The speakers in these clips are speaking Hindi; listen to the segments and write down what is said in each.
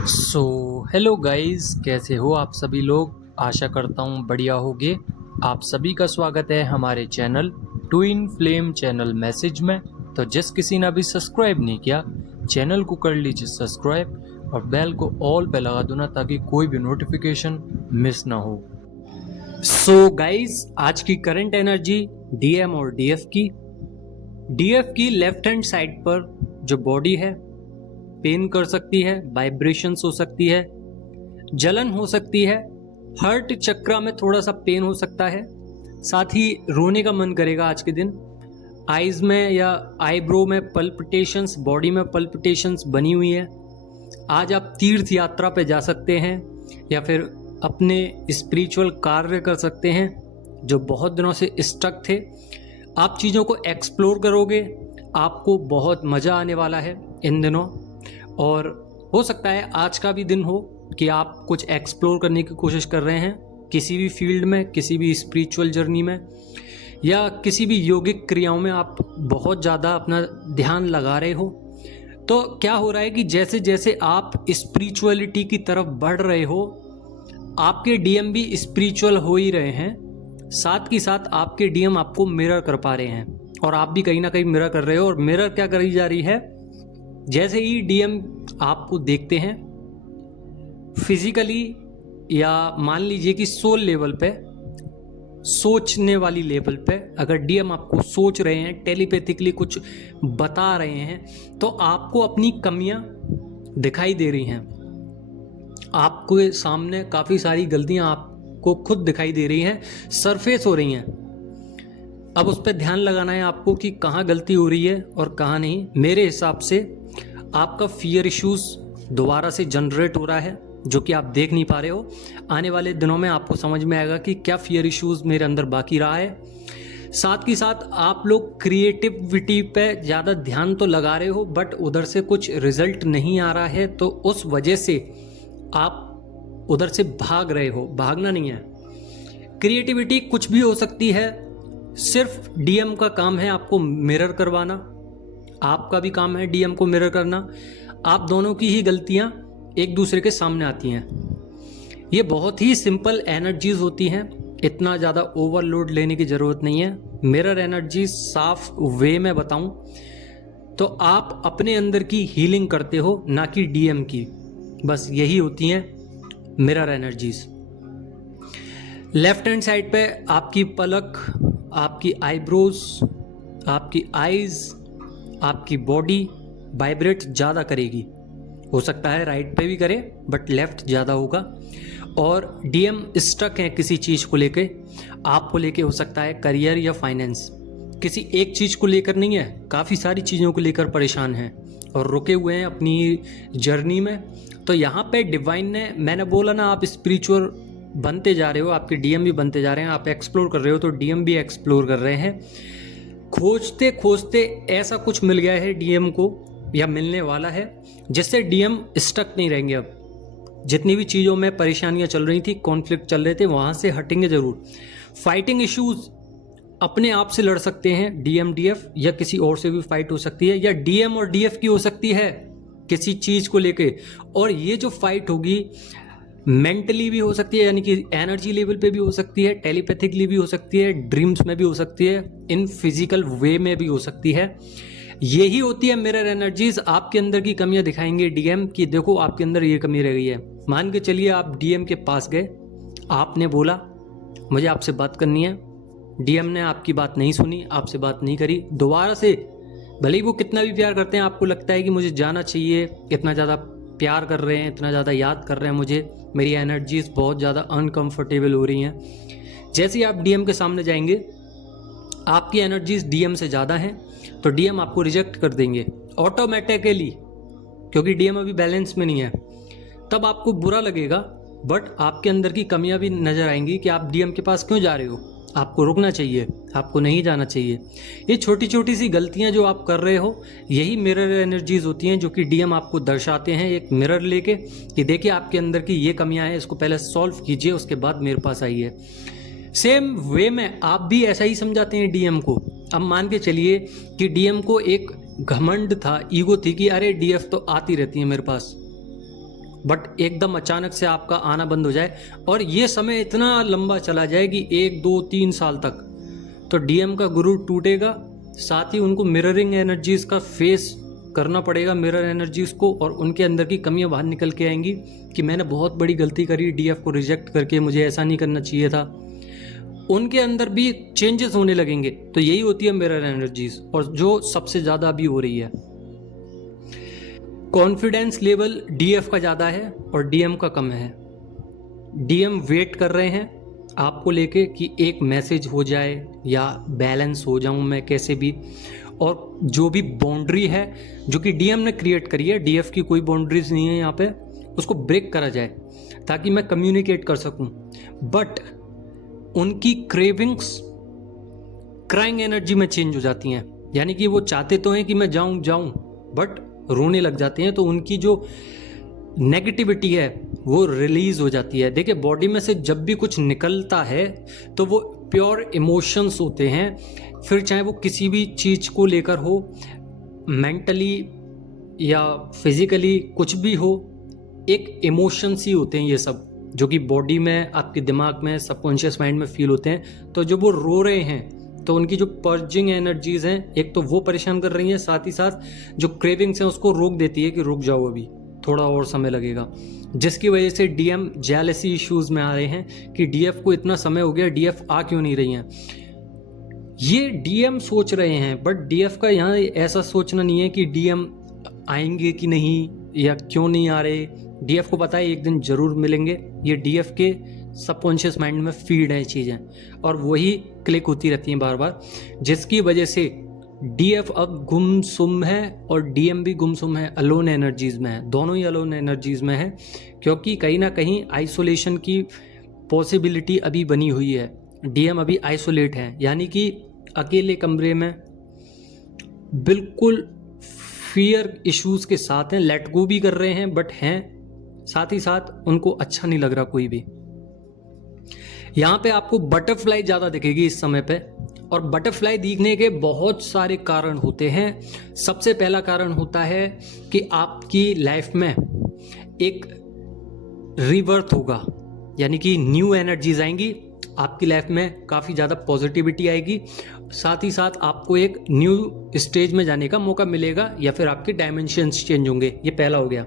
सो हेलो गाइस, कैसे हो आप सभी लोग। आशा करता हूँ बढ़िया होगे। आप सभी का स्वागत है हमारे channel twin flame channel message में। तो जिस किसी ने अभी सब्सक्राइब नहीं किया, चैनल को कर लीजिए सब्सक्राइब और बेल को ऑल पे लगा दो ना, ताकि कोई भी नोटिफिकेशन मिस ना हो। सो गाइस, आज की करंट एनर्जी डीएम और डीएफ की लेफ्ट हैंड साइड पर जो बॉडी है, पेन कर सकती है, वाइब्रेशंस हो सकती है, जलन हो सकती है, हार्ट चक्रा में थोड़ा सा पेन हो सकता है, साथ ही रोने का मन करेगा आज के दिन। आईज में या आईब्रो में पल्पिटेशंस, बॉडी में पल्पिटेशंस बनी हुई है। आज आप तीर्थ यात्रा पे जा सकते हैं या फिर अपने स्पिरिचुअल कार्य कर सकते हैं जो बहुत दिनों से स्टक थे। आप चीज़ों को एक्सप्लोर करोगे, आपको बहुत मज़ा आने वाला है इन दिनों। और हो सकता है आज का भी दिन हो कि आप कुछ एक्सप्लोर करने की कोशिश कर रहे हैं किसी भी फील्ड में, किसी भी स्पिरिचुअल जर्नी में, या किसी भी योगिक क्रियाओं में आप बहुत ज़्यादा अपना ध्यान लगा रहे हो। तो क्या हो रहा है कि जैसे जैसे आप स्पिरिचुअलिटी की तरफ बढ़ रहे हो, आपके डीएम भी स्पिरिचुअल हो ही रहे हैं। साथ ही साथ आपके डीएम आपको मिरर कर पा रहे हैं और आप भी कहीं ना कहीं मिरर कर रहे हो। और मिरर क्या करी जा रही है, जैसे ही डीएम आपको देखते हैं फिजिकली, या मान लीजिए कि सोल लेवल पे, सोचने वाली लेवल पे, अगर डीएम आपको सोच रहे हैं, टेलीपैथिकली कुछ बता रहे हैं, तो आपको अपनी कमियां दिखाई दे रही हैं। आपके सामने काफ़ी सारी गलतियां आपको खुद दिखाई दे रही हैं, सरफेस हो रही हैं। अब उस पर ध्यान लगाना है आपको कि कहाँ गलती हो रही है और कहाँ नहीं। मेरे हिसाब से आपका फियर इश्यूज दोबारा से जनरेट हो रहा है, जो कि आप देख नहीं पा रहे हो। आने वाले दिनों में आपको समझ में आएगा कि क्या फियर इश्यूज मेरे अंदर बाकी रहा है। साथ ही साथ आप लोग क्रिएटिविटी पे ज़्यादा ध्यान तो लगा रहे हो, बट उधर से कुछ रिजल्ट नहीं आ रहा है, तो उस वजह से आप उधर से भाग रहे हो। भागना नहीं है, क्रिएटिविटी कुछ भी हो सकती है। सिर्फ डीएम का काम है आपको मिरर करवाना, आपका भी काम है डीएम को मिरर करना। आप दोनों की ही गलतियां एक दूसरे के सामने आती हैं। ये बहुत ही सिंपल एनर्जीज होती हैं, इतना ज़्यादा ओवरलोड लेने की ज़रूरत नहीं है। मिरर एनर्जी साफ वे में बताऊं तो आप अपने अंदर की हीलिंग करते हो, ना कि डीएम की। बस यही होती हैं mirror energies. Left hand side पे आपकी पलक, आपकी आईब्रोज, आपकी आईज, आपकी बॉडी वाइब्रेट ज़्यादा करेगी। हो सकता है राइट पे भी करे, बट लेफ्ट ज़्यादा होगा। और डीएम स्टक है किसी चीज़ को लेके, आपको लेके हो सकता है करियर या फाइनेंस। किसी एक चीज़ को लेकर नहीं है, काफ़ी सारी चीज़ों को लेकर परेशान हैं और रुके हुए हैं अपनी जर्नी में। तो यहाँ पे डिवाइन ने, मैंने बोला ना, आप स्पिरिचुअल बनते जा रहे हो, आपके डीएम भी बनते जा रहे हैं। आप एक्सप्लोर कर रहे हो तो डीएम भी एक्सप्लोर कर रहे हैं। खोजते खोजते ऐसा कुछ मिल गया है डीएम को, या मिलने वाला है, जिससे डीएम स्टक नहीं रहेंगे। अब जितनी भी चीज़ों में परेशानियां चल रही थी, कॉन्फ्लिक्ट चल रहे थे, वहाँ से हटेंगे ज़रूर। फाइटिंग इश्यूज अपने आप से लड़ सकते हैं डीएम डीएफ, या किसी और से भी फाइट हो सकती है, या डीएम और डीएफ की हो सकती है किसी चीज़ को लेके। और ये जो फाइट होगी मेंटली भी हो सकती है, यानी कि एनर्जी लेवल पे भी हो सकती है, टेलीपैथिकली भी हो सकती है, ड्रीम्स में भी हो सकती है, इन फिजिकल वे में भी हो सकती है। यही होती है मिरर एनर्जीज। आपके अंदर की कमियां दिखाएंगे डीएम की, देखो आपके अंदर ये कमी रह गई है। मान के चलिए आप डीएम के पास गए, आपने बोला मुझे आपसे बात करनी है, डीएम ने आपकी बात नहीं सुनी, आपसे बात नहीं करी। दोबारा से भले ही वो कितना भी प्यार करते हैं, आपको लगता है कि मुझे जाना चाहिए, इतना ज़्यादा प्यार कर रहे हैं, इतना ज़्यादा याद कर रहे हैं मुझे, मेरी एनर्जीज बहुत ज़्यादा अनकंफर्टेबल हो रही हैं। जैसे ही आप डीएम के सामने जाएंगे, आपकी एनर्जीज डीएम से ज़्यादा हैं, तो डीएम आपको रिजेक्ट कर देंगे ऑटोमेटिकली, क्योंकि डीएम अभी बैलेंस में नहीं है। तब आपको बुरा लगेगा, बट आपके अंदर की कमियां भी नज़र आएंगी कि आप डीएम के पास क्यों जा रहे हो, आपको रुकना चाहिए, आपको नहीं जाना चाहिए। ये छोटी छोटी सी गलतियां जो आप कर रहे हो, यही मिरर एनर्जीज होती हैं, जो कि डीएम आपको दर्शाते हैं एक मिरर लेके कि देखिए आपके अंदर की ये कमियां हैं, इसको पहले सॉल्व कीजिए, उसके बाद मेरे पास आइए। सेम वे में आप भी ऐसा ही समझाते हैं डीएम को। अब मान के चलिए कि डीएम को एक घमंड था, ईगो थी कि अरे डीएफ तो आती रहती है मेरे पास, बट एकदम अचानक से आपका आना बंद हो जाए और ये समय इतना लंबा चला जाए कि 1 2 3 साल तक, तो डीएम का गुरु टूटेगा। साथ ही उनको मिररिंग एनर्जीज का फेस करना पड़ेगा, मिरर एनर्जीज को, और उनके अंदर की कमियां बाहर निकल के आएंगी कि मैंने बहुत बड़ी गलती करी डीएफ को रिजेक्ट करके, मुझे ऐसा नहीं करना चाहिए था। उनके अंदर भी चेंजेस होने लगेंगे। तो यही होती है मिरर एनर्जीज, और जो सबसे ज़्यादा अभी हो रही है। कॉन्फिडेंस लेवल डीएफ का ज़्यादा है और डीएम का कम है। डीएम वेट कर रहे हैं आपको लेके कि एक मैसेज हो जाए या बैलेंस हो जाऊं मैं कैसे भी, और जो भी बाउंड्री है जो कि डीएम ने क्रिएट करी है, डीएफ की कोई बाउंड्रीज नहीं है यहाँ पे, उसको ब्रेक करा जाए ताकि मैं कम्युनिकेट कर सकूं। बट उनकी क्रेविंग्स क्राइंग एनर्जी में चेंज हो जाती हैं, यानी कि वो चाहते तो हैं कि मैं जाऊं बट रोने लग जाते हैं। तो उनकी जो नेगेटिविटी है वो रिलीज हो जाती है। देखिए, बॉडी में से जब भी कुछ निकलता है तो वो प्योर इमोशंस होते हैं, फिर चाहे वो किसी भी चीज़ को लेकर हो, मेंटली या फिजिकली कुछ भी हो, एक इमोशंस ही होते हैं ये सब, जो कि बॉडी में, आपके दिमाग में, सबकॉन्शियस माइंड में फील होते हैं। तो जब वो रो रहे हैं तो उनकी जो पर्जिंग एनर्जीज हैं, एक तो वो परेशान कर रही हैं, साथ ही साथ जो क्रेविंग्स हैं उसको रोक देती है कि रुक जाओ, अभी थोड़ा और समय लगेगा, जिसकी वजह से डीएम जेलसी इश्यूज में आ रहे हैं कि डीएफ को इतना समय हो गया, डीएफ आ क्यों नहीं रही हैं। ये डीएम सोच रहे हैं, बट डीएफ का यहाँ ऐसा सोचना नहीं है कि डीएम आएंगे कि नहीं या क्यों नहीं आ रहे। डीएफ को पता है एक दिन जरूर मिलेंगे। ये डीएफ के सबकॉन्शियस माइंड में फीड है चीज़ें, और वही क्लिक होती रहती हैं बार बार, जिसकी वजह से डीएफ अब गुमसुम है और डीएम भी गुमसुम है, अलोन एनर्जीज में है, दोनों ही अलोन एनर्जीज में है, क्योंकि कहीं ना कहीं आइसोलेशन की पॉसिबिलिटी अभी बनी हुई है। डीएम अभी आइसोलेट है, यानी कि अकेले कमरे में बिल्कुल फियर इश्यूज के साथ हैं, लेट गो भी कर रहे हैं बट हैं, साथ ही साथ उनको अच्छा नहीं लग रहा कोई भी। यहाँ पे आपको बटरफ्लाई ज़्यादा दिखेगी इस समय पे, और बटरफ्लाई दिखने के बहुत सारे कारण होते हैं। सबसे पहला कारण होता है कि आपकी लाइफ में एक रिबर्थ होगा, यानी कि न्यू एनर्जीज आएंगी आपकी लाइफ में, काफ़ी ज़्यादा पॉजिटिविटी आएगी, साथ ही साथ आपको एक न्यू स्टेज में जाने का मौका मिलेगा, या फिर आपके डायमेंशंस चेंज होंगे। ये पहला हो गया।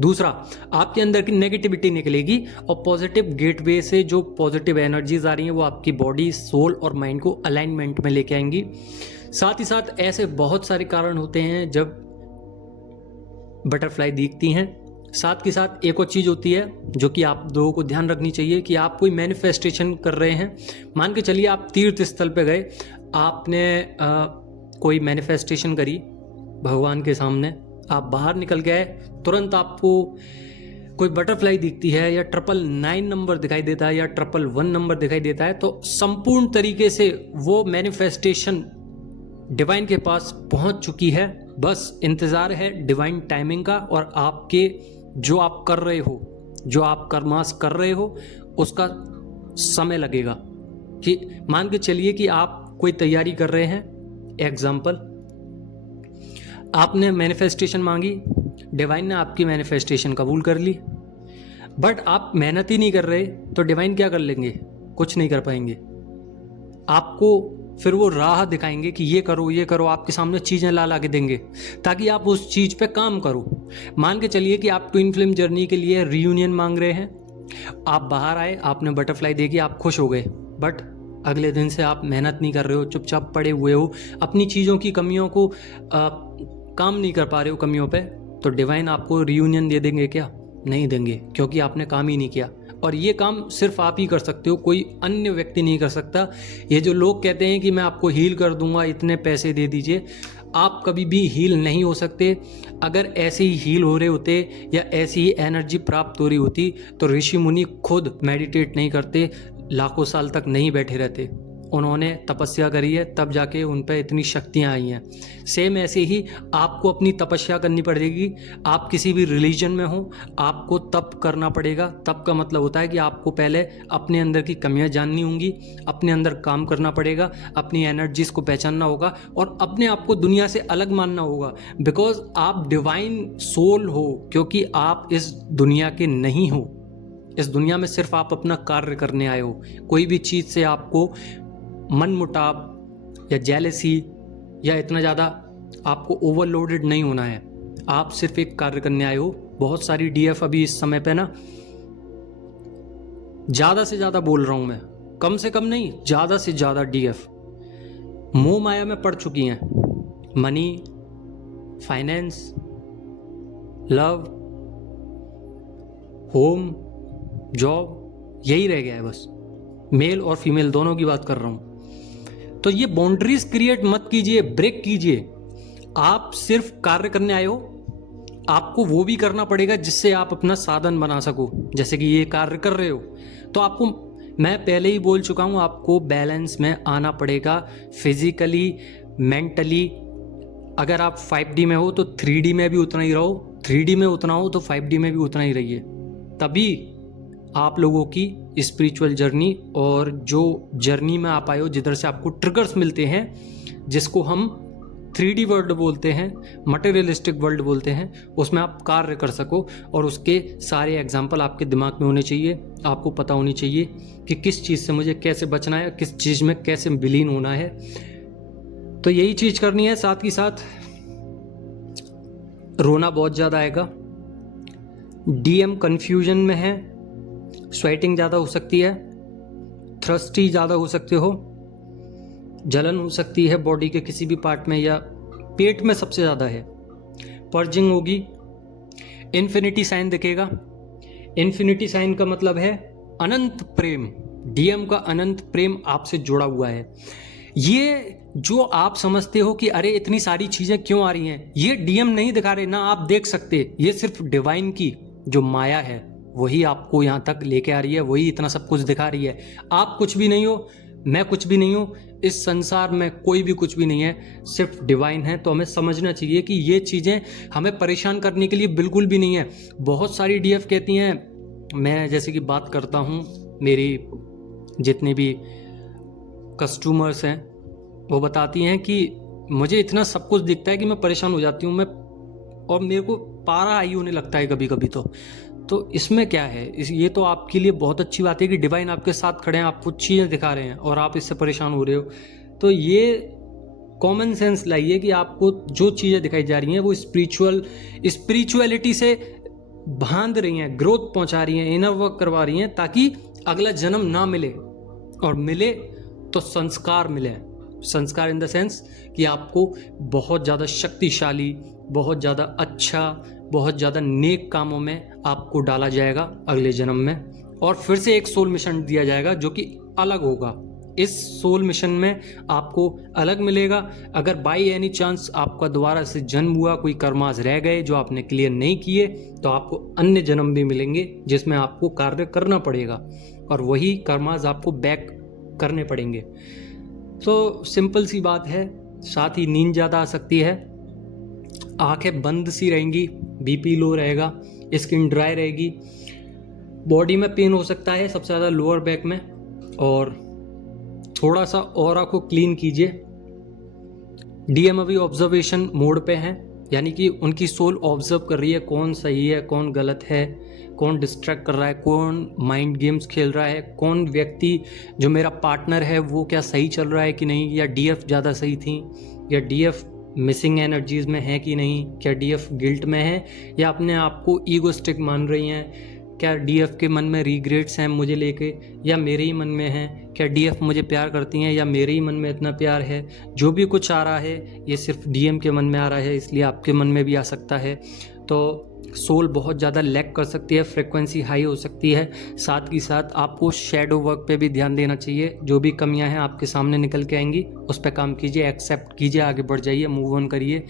दूसरा, आपके अंदर की नेगेटिविटी निकलेगी और पॉजिटिव गेटवे से जो पॉजिटिव एनर्जीज आ रही हैं वो आपकी बॉडी, सोल और माइंड को अलाइनमेंट में लेके आएंगी। साथ ही साथ ऐसे बहुत सारे कारण होते हैं जब बटरफ्लाई दिखती हैं। साथ के साथ एक और चीज़ होती है जो कि आप लोगों को ध्यान रखनी चाहिए कि आप कोई मैनिफेस्टेशन कर रहे हैं। मान के चलिए आप तीर्थ स्थल पे गए, आपने कोई मैनिफेस्टेशन करी भगवान के सामने, आप बाहर निकल गए, तुरंत आपको कोई बटरफ्लाई दिखती है या 999 नंबर दिखाई देता है या 111 नंबर दिखाई देता है, तो संपूर्ण तरीके से वो मैनिफेस्टेशन डिवाइन के पास पहुंच चुकी है। बस इंतज़ार है डिवाइन टाइमिंग का, और आपके जो आप कर रहे हो, जो आप कर्मास कर रहे हो, उसका समय लगेगा। कि मान के चलिए कि आप कोई तैयारी कर रहे हैं, एग्जाम्पल, आपने मैनिफेस्टेशन मांगी, डिवाइन ने आपकी मैनिफेस्टेशन कबूल कर ली, बट आप मेहनत ही नहीं कर रहे, तो डिवाइन क्या कर लेंगे? कुछ नहीं कर पाएंगे। आपको फिर वो राह दिखाएंगे कि ये करो ये करो, आपके सामने चीज़ें ला के देंगे ताकि आप उस चीज़ पे काम करो। मान के चलिए कि आप ट्विन फ्लेम जर्नी के लिए रियूनियन मांग रहे हैं, आप बाहर आए, आपने बटरफ्लाई देखी, आप खुश हो गए, बट अगले दिन से आप मेहनत नहीं कर रहे हो, चुपचाप पड़े हुए हो, अपनी चीज़ों की कमियों को काम नहीं कर पा रहे हो कमियों पे, तो डिवाइन आपको रियूनियन दे देंगे क्या? नहीं देंगे, क्योंकि आपने काम ही नहीं किया। और ये काम सिर्फ आप ही कर सकते हो, कोई अन्य व्यक्ति नहीं कर सकता। ये जो लोग कहते हैं कि मैं आपको हील कर दूंगा, इतने पैसे दे दीजिए, आप कभी भी हील नहीं हो सकते। अगर ऐसे ही हील हो रहे होते या ऐसी ही एनर्जी प्राप्त हो रही होती तो ऋषि मुनि खुद मेडिटेट नहीं करते, लाखों साल तक नहीं बैठे रहते। उन्होंने तपस्या करी है, तब जाके उन पे इतनी शक्तियाँ आई हैं। सेम ऐसे ही आपको अपनी तपस्या करनी पड़ेगी। आप किसी भी रिलीजन में हो, आपको तप करना पड़ेगा। तप का मतलब होता है कि आपको पहले अपने अंदर की कमियां जाननी होंगी, अपने अंदर काम करना पड़ेगा, अपनी एनर्जीज को पहचानना होगा और अपने आप को दुनिया से अलग मानना होगा। बिकॉज आप डिवाइन सोल हो, क्योंकि आप इस दुनिया के नहीं हो। इस दुनिया में सिर्फ आप अपना कार्य करने आए हो। कोई भी चीज़ से आपको मन मुटाव या जेलसी या इतना ज़्यादा आपको ओवरलोडेड नहीं होना है। आप सिर्फ एक कार्य करने आए हो। बहुत सारी डीएफ अभी इस समय पे ना, ज़्यादा से ज़्यादा बोल रहा हूँ मैं, कम से कम नहीं, ज़्यादा से ज़्यादा डीएफ मोह माया में पड़ चुकी हैं। Money, finance, love, home, job, यही रह गया है बस। मेल और फीमेल दोनों की बात कर रहा हूं। तो ये बाउंड्रीज क्रिएट मत कीजिए, ब्रेक कीजिए। आप सिर्फ कार्य करने आए हो, आपको वो भी करना पड़ेगा जिससे आप अपना साधन बना सको। जैसे कि ये कार्य कर रहे हो तो आपको, मैं पहले ही बोल चुका हूं, आपको बैलेंस में आना पड़ेगा, फिजिकली, मेंटली। अगर आप 5D में हो तो 3D में भी उतना ही रहो, 3D में उतना हो तो 5D में भी उतना ही रहिए। तभी आप लोगों की स्पिरिचुअल जर्नी और जो जर्नी में आप आए हो, जिधर से आपको ट्रिगर्स मिलते हैं, जिसको हम 3D वर्ल्ड बोलते हैं, मटेरियलिस्टिक वर्ल्ड बोलते हैं, उसमें आप कार्य कर सको। और उसके सारे एग्जाम्पल आपके दिमाग में होने चाहिए। आपको पता होनी चाहिए कि किस चीज़ से मुझे कैसे बचना है, किस चीज़ में कैसे विलीन होना है। तो यही चीज़ करनी है। साथ ही साथ रोना बहुत ज़्यादा आएगा। डीएम कन्फ्यूजन में है, स्वेटिंग ज़्यादा हो सकती है, थ्रस्टी ज़्यादा हो सकते हो, जलन हो सकती है बॉडी के किसी भी पार्ट में या पेट में सबसे ज़्यादा है, पर्जिंग होगी, इन्फिनिटी साइन दिखेगा। इन्फिनिटी साइन का मतलब है अनंत प्रेम। डीएम का अनंत प्रेम आपसे जुड़ा हुआ है। ये जो आप समझते हो कि अरे इतनी सारी चीज़ें क्यों आ रही हैं, ये डीएम नहीं दिखा रहे ना, आप देख सकते। ये सिर्फ डिवाइन की जो माया है वही आपको यहाँ तक लेके आ रही है, वही इतना सब कुछ दिखा रही है। आप कुछ भी नहीं हो, मैं कुछ भी नहीं हूँ, इस संसार में कोई भी कुछ भी नहीं है, सिर्फ डिवाइन है। तो हमें समझना चाहिए कि ये चीज़ें हमें परेशान करने के लिए बिल्कुल भी नहीं है। बहुत सारी डीएफ कहती हैं, मैं जैसे कि बात करता हूँ, मेरी जितने भी कस्टमर्स हैं वो बताती हैं कि मुझे इतना सब कुछ दिखता है कि मैं परेशान हो जाती हूँ, और मेरे को पारा आई होने लगता है कभी कभी। तो इसमें क्या है, ये तो आपके लिए बहुत अच्छी बात है कि डिवाइन आपके साथ खड़े हैं, आपको चीज़ें दिखा रहे हैं और आप इससे परेशान हो रहे हो। तो ये कॉमन सेंस लाइए कि आपको जो चीज़ें दिखाई जा रही हैं वो स्पिरिचुअलिटी से बांध रही हैं, ग्रोथ पहुंचा रही हैं, इनर वर्क करवा रही हैं, ताकि अगला जन्म ना मिले, और मिले तो संस्कार मिले। संस्कार इन द सेंस कि आपको बहुत ज़्यादा शक्तिशाली, बहुत ज़्यादा अच्छा, बहुत ज़्यादा नेक कामों में आपको डाला जाएगा अगले जन्म में, और फिर से एक सोल मिशन दिया जाएगा जो कि अलग होगा। इस सोल मिशन में आपको अलग मिलेगा। अगर बाई एनी चांस आपका दोबारा से जन्म हुआ, कोई कर्मास रह गए जो आपने क्लियर नहीं किए, तो आपको अन्य जन्म भी मिलेंगे जिसमें आपको कार्य करना पड़ेगा, और वही कर्मास आपको बैक करने पड़ेंगे। तो सिंपल सी बात है। साथ ही नींद ज़्यादा आ सकती है, आंखें बंद सी रहेंगी, बीपी लो रहेगा, स्किन ड्राई रहेगी, बॉडी में पेन हो सकता है सबसे ज़्यादा लोअर बैक में। और थोड़ा सा ऑरा को क्लीन कीजिए। डीएम अभी ऑब्जर्वेशन मोड पे हैं, यानी कि उनकी सोल ऑब्जर्व कर रही है कौन सही है, कौन गलत है, कौन डिस्ट्रैक्ट कर रहा है, कौन माइंड गेम्स खेल रहा है, कौन व्यक्ति जो मेरा पार्टनर है वो क्या सही चल रहा है कि नहीं, या डीएफ ज़्यादा सही थी, या डीएफ मिसिंग एनर्जीज में है कि नहीं, क्या डीएफ गिल्ट में है या अपने आप को ईगोस्टिक मान रही हैं, क्या डीएफ के मन में रिग्रेट्स हैं मुझे लेके या मेरे ही मन में हैं, क्या डीएफ मुझे प्यार करती हैं या मेरे ही मन में इतना प्यार है। जो भी कुछ आ रहा है ये सिर्फ डीएम के मन में आ रहा है, इसलिए आपके मन में भी आ सकता है। तो सोल बहुत ज़्यादा लैक कर सकती है, फ्रिक्वेंसी हाई हो सकती है। साथ ही साथ आपको शैडो वर्क पे भी ध्यान देना चाहिए। जो भी कमियां हैं आपके सामने निकल के आएंगी, उस पर काम कीजिए, एक्सेप्ट कीजिए, आगे बढ़ जाइए, मूव ऑन करिए।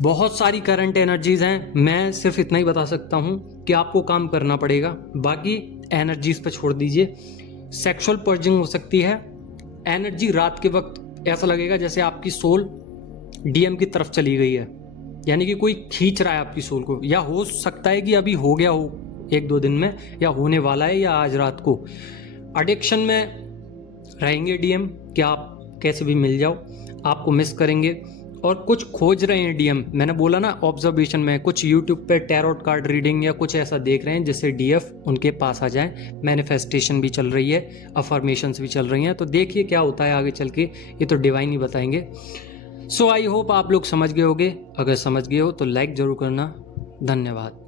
बहुत सारी करंट एनर्जीज़ हैं, मैं सिर्फ इतना ही बता सकता हूँ कि आपको काम करना पड़ेगा, बाकी एनर्जीज़ पे छोड़ दीजिए। सेक्सुअल पर्जिंग हो सकती है, एनर्जी रात के वक्त ऐसा लगेगा जैसे आपकी सोल डीएम की तरफ चली गई है, यानी कि कोई खींच रहा है आपकी सोल को, या हो सकता है कि अभी हो गया हो 1-2 दिन में, या होने वाला है, या आज रात को। एडिक्शन में रहेंगे डीएम कि आप कैसे भी मिल जाओ, आपको मिस करेंगे। और कुछ खोज रहे हैं डीएम, मैंने बोला ना ऑब्जर्वेशन में, कुछ यूट्यूब पे टैरोट कार्ड रीडिंग या कुछ ऐसा देख रहे हैं जिससे डीएफ उनके पास आ जाए। मैनिफेस्टेशन भी चल रही है, अफर्मेशंस भी चल रही हैं, तो देखिए क्या होता है आगे चल के, ये तो डिवाइन ही बताएंगे। सो आई होप आप लोग समझ गए होगे। अगर समझ गए हो तो लाइक ज़रूर करना। धन्यवाद।